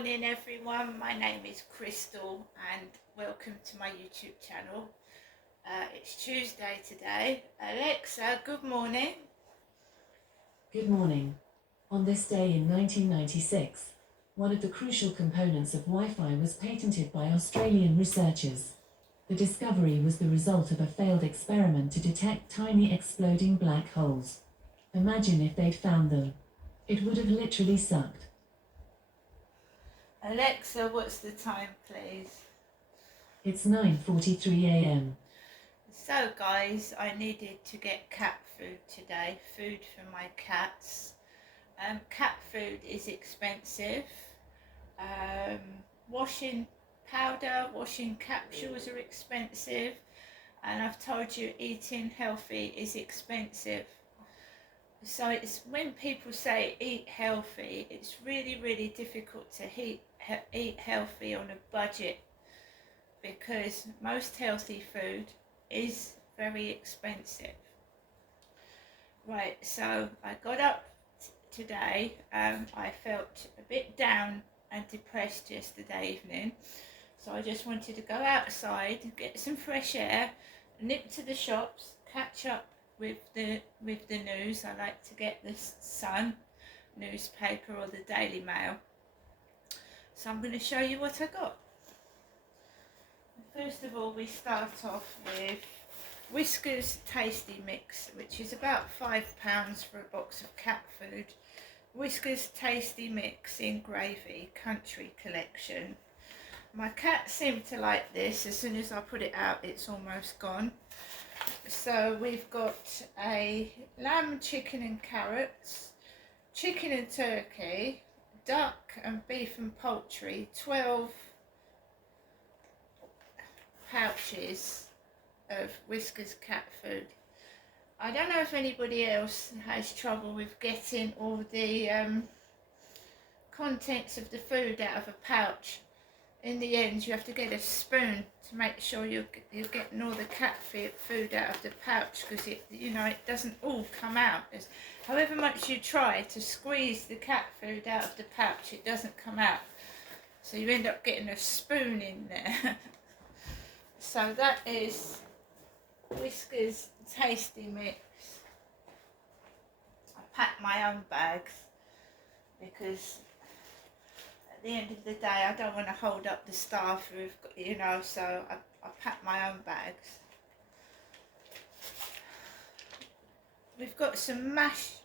morning everyone, my name is Crystal and welcome to my YouTube channel. It's Tuesday today. Alexa, good morning. Good morning. On this day in 1996, one of the crucial components of Wi-Fi was patented by Australian researchers. The discovery was the result of a failed experiment to detect tiny exploding black holes. Imagine if they'd found them. It would have literally sucked. Alexa, what's the time please? It's 9:43 a.m. So guys, I needed to get cat food today, food for my cats. Cat food is expensive. Washing powder, washing capsules are expensive, and I've told you eating healthy is expensive. So it's when people say eat healthy, it's really difficult to eat healthy on a budget, because most healthy food is very expensive. Right, so I got up today. I felt a bit down and depressed yesterday evening, so I just wanted to go outside, get some fresh air, nip to the shops, catch up with the news. I like to get the Sun newspaper or the Daily Mail. So I'm going to show you what I got. First of all, we start off with Whiskas Tasty Mix, which is about £5 for a box of cat food. Whiskas Tasty Mix in Gravy Country Collection. My cats seem to like this. As soon as I put it out, it's almost gone. So we've got a lamb, chicken and carrots, chicken and turkey, duck and beef and poultry, 12 pouches of Whiskas cat food. I don't know if anybody else has trouble with getting all the contents of the food out of a pouch. In the end, you have to get a spoon to make sure you're getting all the cat food out of the pouch, because it doesn't all come out. However much you try to squeeze the cat food out of the pouch, it doesn't come out. So you end up getting a spoon in there. So that is Whiskas Tasty Mix. I pack my own bags because at the end of the day I don't want to hold up the staff who've got, so I pack my own bags. We've got some mashed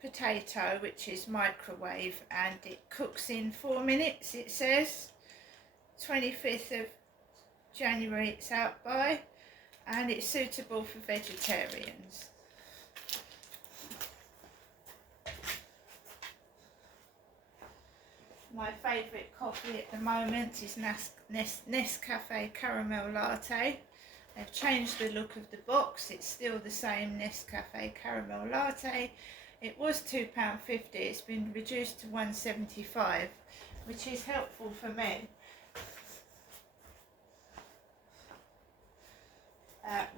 potato, which is microwave, and it cooks in 4 minutes, it says. 25th of January it's out by, and it's suitable for vegetarians. My favourite coffee at the moment is Nescafe Caramel Latte. They've changed the look of the box. It's still the same Nescafe Caramel Latte. It was £2.50. It's been reduced to £1.75, which is helpful for me.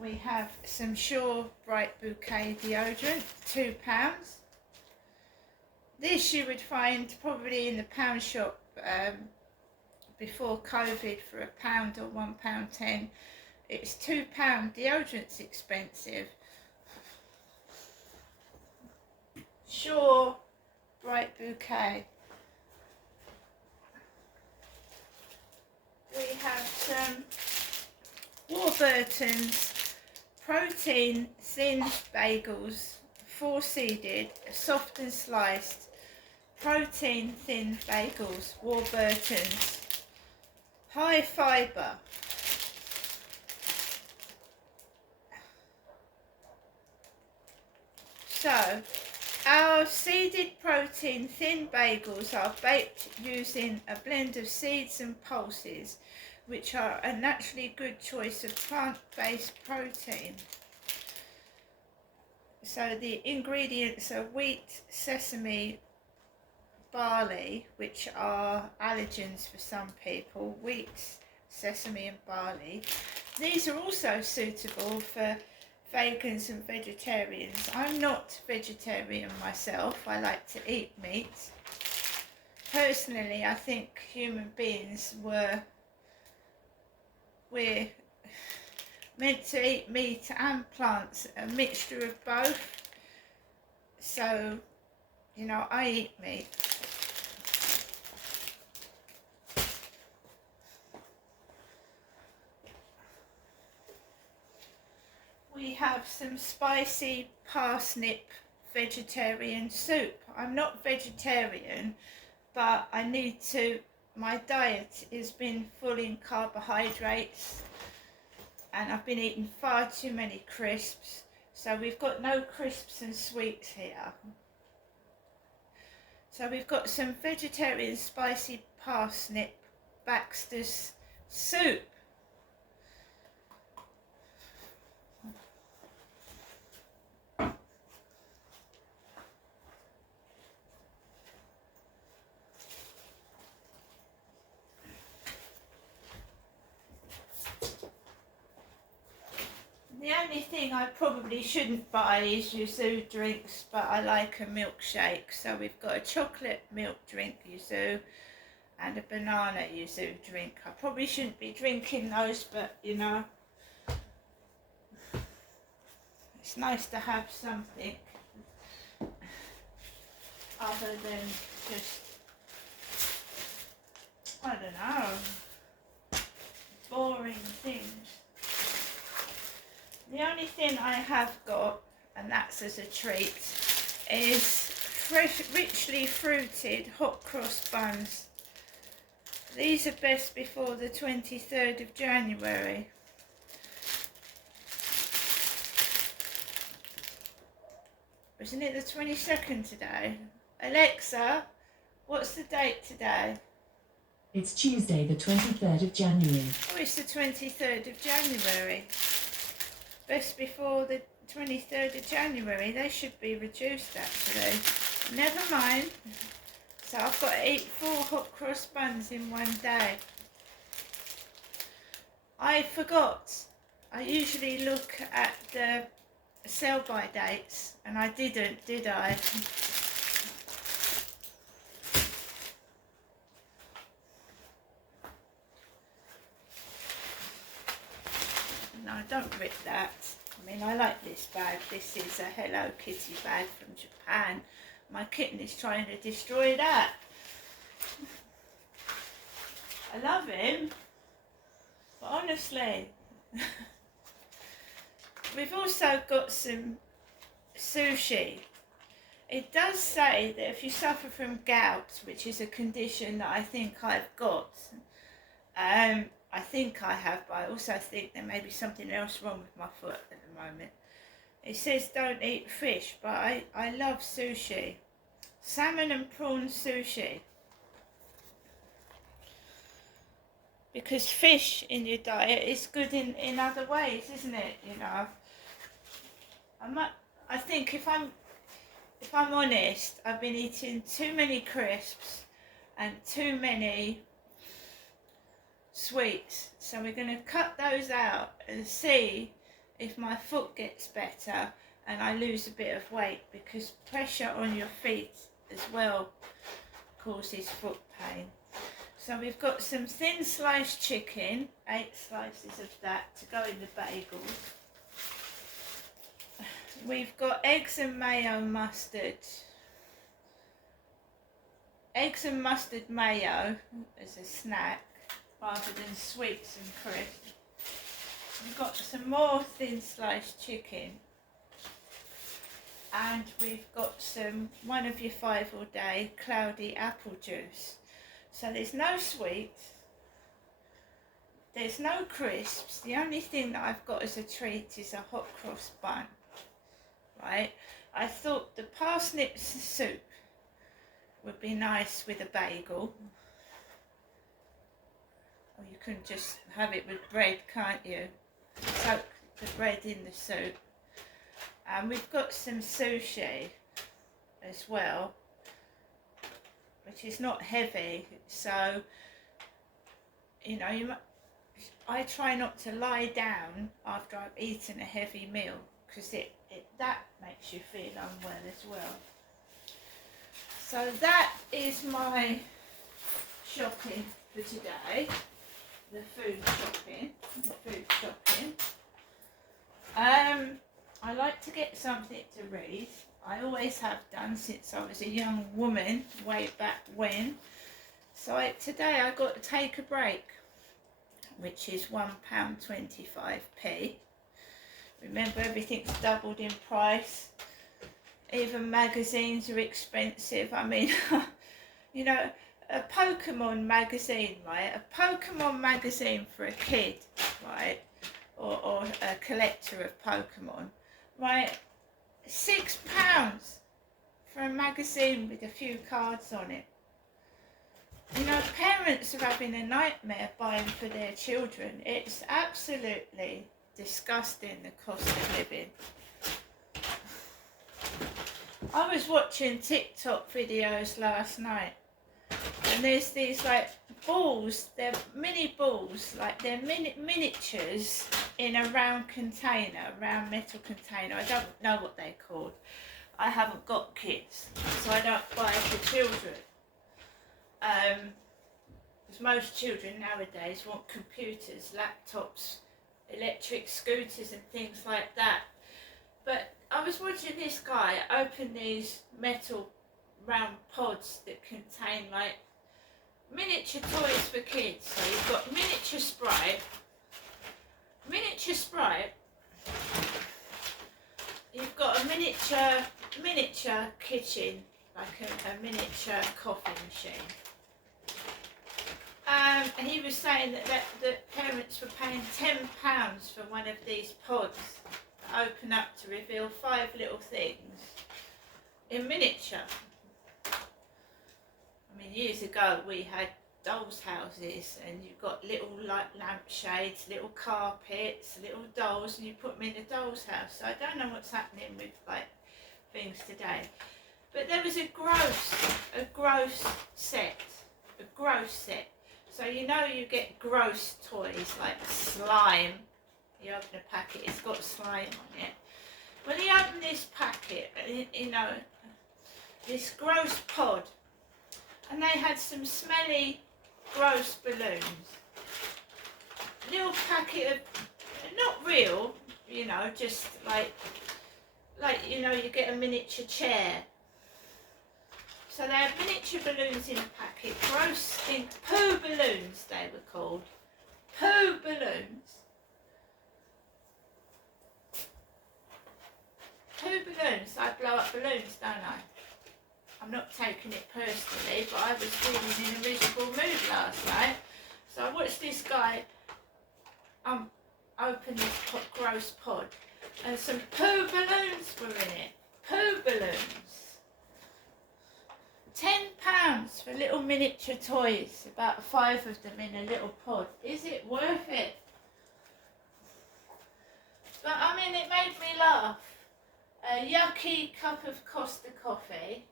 We have some Sure Bright Bouquet deodorant, £2. This you would find probably in the pound shop before COVID for £1 or £1.10. It's £2. Deodorant's expensive. Sure Bright Bouquet. We have some Warburton's Protein Thin Bagels, 4-seeded, soft and sliced. Protein Thin Bagels, Warburton's. High fibre. So, our seeded protein thin bagels are baked using a blend of seeds and pulses, which are a naturally good choice of plant-based protein. So the ingredients are wheat, sesame, barley, which are allergens for some people. Wheat, sesame and barley. These are also suitable for vegans and vegetarians. I'm not vegetarian myself. I like to eat meat. personally, I think human beings we're meant to eat meat and plants, a mixture of both. So, you know, I eat meat. We have some spicy parsnip vegetarian soup. I'm not vegetarian, but I need to. My diet has been full in carbohydrates, and I've been eating far too many crisps. So we've got no crisps and sweets here. So we've got some vegetarian spicy parsnip Baxter's soup. The only thing I probably shouldn't buy is yuzu drinks, but I like a milkshake. So we've got a chocolate milk drink yuzu and a banana yuzu drink. I probably shouldn't be drinking those, but you know, it's nice to have something other than just, I don't know, boring things. The only thing I have got, and that's as a treat, is fresh, richly fruited hot cross buns. These are best before the 23rd of January. Isn't it the 22nd today? Alexa, what's the date today? It's Tuesday, the 23rd of January. Oh, it's the 23rd of January. Best before the 23rd of January. They should be reduced actually. Never mind. So I've got to eat 4 hot cross buns in one day. I forgot. I usually look at the sell-by dates, and I didn't, did I? No, don't rip that. I mean, I like this bag. This is a Hello Kitty bag from Japan. My kitten is trying to destroy that. I love him, but honestly, we've also got some sushi. It does say that if you suffer from gout, which is a condition that I think I've got, I think I have, but I also think there may be something else wrong with my foot at the moment. It says don't eat fish, but I love sushi. Salmon and prawn sushi. Because fish in your diet is good in other ways, isn't it? You know, I think if I'm honest, I've been eating too many crisps and too many sweets. So we're going to cut those out and see if my foot gets better and I lose a bit of weight, because pressure on your feet as well causes foot pain. So we've got some thin sliced chicken, 8 slices of that to go in the bagel. We've got eggs and mayo mustard. Eggs and mustard mayo as a snack rather than sweets and crisps. We've got some more thin sliced chicken. And we've got some one of your 5 all day cloudy apple juice. So there's no sweets, there's no crisps. The only thing that I've got as a treat is a hot cross bun, right? I thought the parsnip soup would be nice with a bagel. Or you can just have it with bread, can't you? Soak the bread in the soup. And we've got some sushi as well, which is not heavy. So, you know, I try not to lie down after I've eaten a heavy meal, because that makes you feel unwell as well. So that is my shopping for today. The food shopping. I like to get something to read. I always have done since I was a young woman, way back when. So today I got to take a break, which is £1.25p. Remember, everything's doubled in price. Even magazines are expensive. I mean, you know, a Pokemon magazine, right? A Pokemon magazine for a kid, right? Or a collector of Pokemon, right? £6 for a magazine with a few cards on it. You know, parents are having a nightmare buying for their children. It's absolutely disgusting, the cost of living. I was watching TikTok videos last night, and there's these like balls, they're mini balls, like they're miniatures in a round container, round metal container. I don't know what they're called. I haven't got kids, so I don't buy for children. Because most children nowadays want computers, laptops, electric scooters and things like that. But I was watching this guy open these metal round pods that contain like miniature toys for kids. So you've got miniature Sprite, you've got a miniature kitchen, like a miniature coffee machine. And he was saying that parents were paying £10 for one of these pods that open up to reveal 5 little things in miniature. I mean, years ago we had dolls' houses, and you've got little like lampshades, little carpets, little dolls, and you put them in a doll's house. So I don't know what's happening with like things today. But there was a gross set. So you know, you get gross toys like slime. You open a packet, it's got slime on it. When you open this packet, you know, this gross pod, and they had some smelly, gross balloons. Little packet of, not real, you know, just like you know, you get a miniature chair. So they had miniature balloons in a packet, gross, poo balloons they were called. Poo balloons. Poo balloons. I blow up balloons, don't I? I'm not taking it personally, but I was feeling in a miserable mood last night. So I watched this guy open this gross pod, and some poo balloons were in it. Poo balloons. £10 for little miniature toys, about 5 of them in a little pod. Is it worth it? But I mean, it made me laugh. A yucky cup of Costa coffee.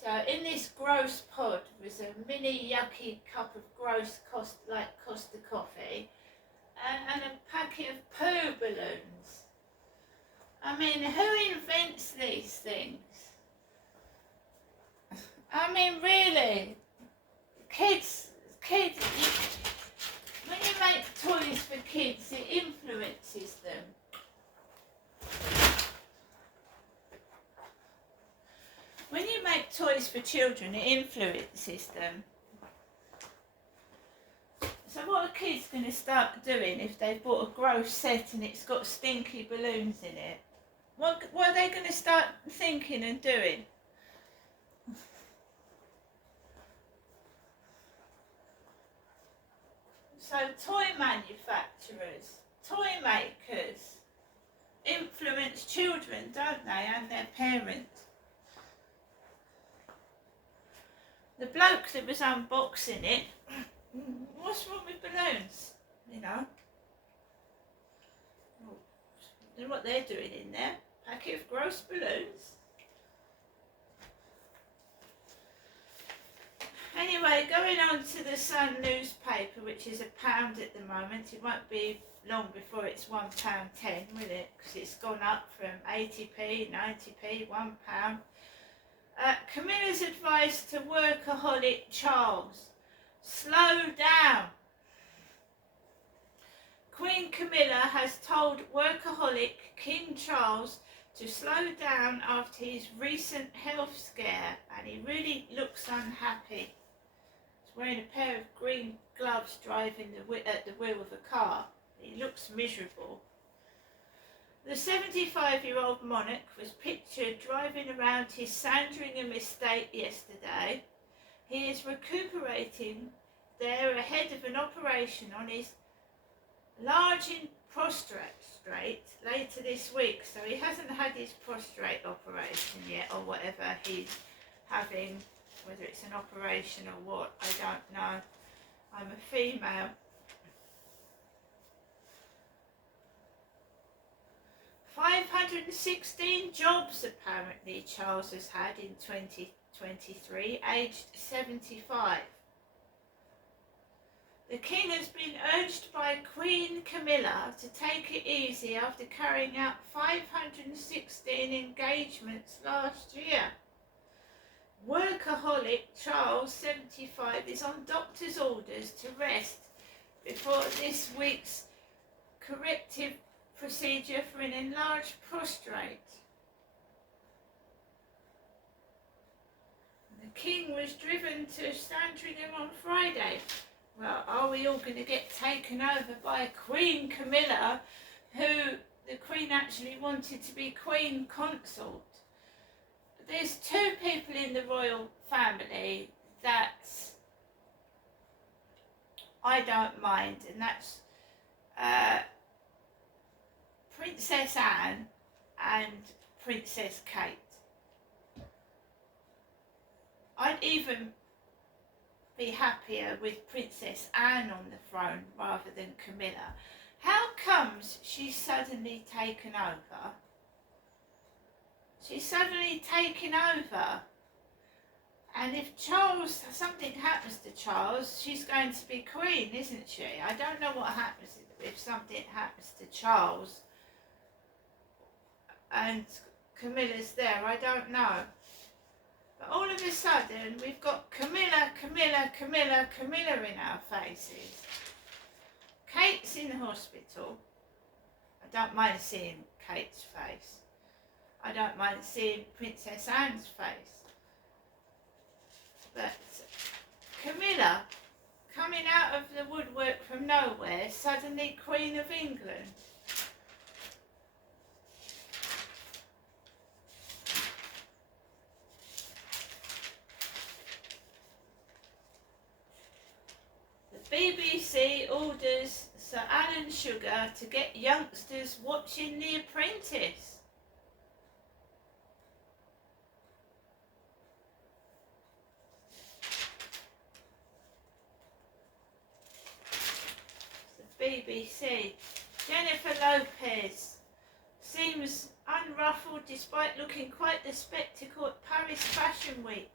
So in this gross pod was a mini yucky cup of gross Costa coffee, and a packet of poo balloons. I mean, who invents these things? I mean, really, kids, when you make toys for kids, it influences them. When you make toys for children, it influences them. So what are kids going to start doing if they've bought a gross set and it's got stinky balloons in it? What are they going to start thinking and doing? So toy manufacturers, toy makers influence children, don't they, and their parents. The bloke that was unboxing it, what's wrong with balloons, you know? I don't know what they're doing in there. Packet of gross balloons. Anyway, going on to the Sun newspaper, which is £1 at the moment. It won't be long before it's £1.10, will it? Because it's gone up from 80p, 90p, £1. Camilla's advice to workaholic Charles. Slow down. Queen Camilla has told workaholic King Charles to slow down after his recent health scare, and he really looks unhappy. He's wearing a pair of green gloves driving at the wheel of a car. He looks miserable. The 75-year-old monarch was pictured driving around his Sandringham estate yesterday. He is recuperating there ahead of an operation on his large in prostrate later this week, so he hasn't had his prostrate operation yet, or whatever he's having, whether it's an operation or what, I don't know. I'm a female. 516 jobs apparently Charles has had in 2023, aged 75. The King has been urged by Queen Camilla to take it easy after carrying out 516 engagements last year. Workaholic Charles, 75, is on doctor's orders to rest before this week's corrective procedure for an enlarged prostrate. The King was driven to Sandringham on Friday. Well, are we all going to get taken over by Queen Camilla, who the Queen actually wanted to be Queen Consort? There's two people in the royal family that I don't mind, and that's Princess Anne and Princess Kate. I'd even be happier with Princess Anne on the throne rather than Camilla. How comes she's suddenly taken over? She's suddenly taken over. And if Charles, something happens to Charles, she's going to be queen, isn't she? I don't know what happens if something happens to Charles and Camilla's there. I don't know. But all of a sudden, we've got Camilla in our faces. Kate's in the hospital. I don't mind seeing Kate's face. I don't mind seeing Princess Anne's face. But Camilla, coming out of the woodwork from nowhere, suddenly Queen of England. BBC orders Sir Alan Sugar to get youngsters watching The Apprentice. The BBC. Jennifer Lopez seems unruffled despite looking quite the spectacle at Paris Fashion Week.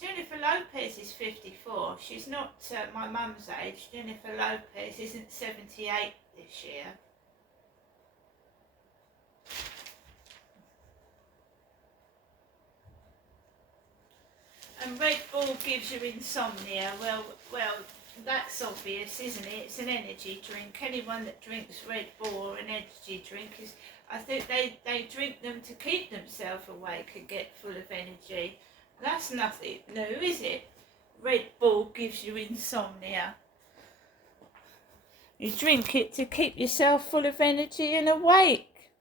Jennifer Lopez is 54. She's not my mum's age. Jennifer Lopez isn't 78 this year. And Red Bull gives you insomnia. Well, that's obvious, isn't it? It's an energy drink. Anyone that drinks Red Bull or an energy drink I think they drink them to keep themselves awake and get full of energy. That's nothing new, is it? Red Bull gives you insomnia. You drink it to keep yourself full of energy and awake.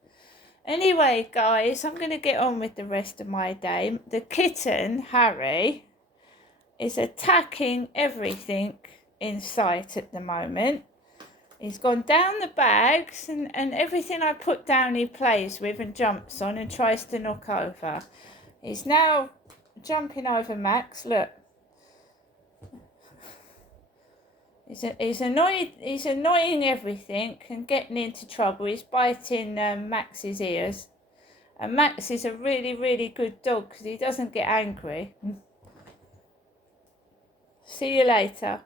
Anyway, guys, I'm going to get on with the rest of my day. The kitten, Harry, is attacking everything in sight at the moment. He's gone down the bags and everything I put down he plays with and jumps on and tries to knock over. He's now jumping over Max, look. He's annoying everything and getting into trouble. He's biting Max's ears. And Max is a really, really good dog because he doesn't get angry. See you later.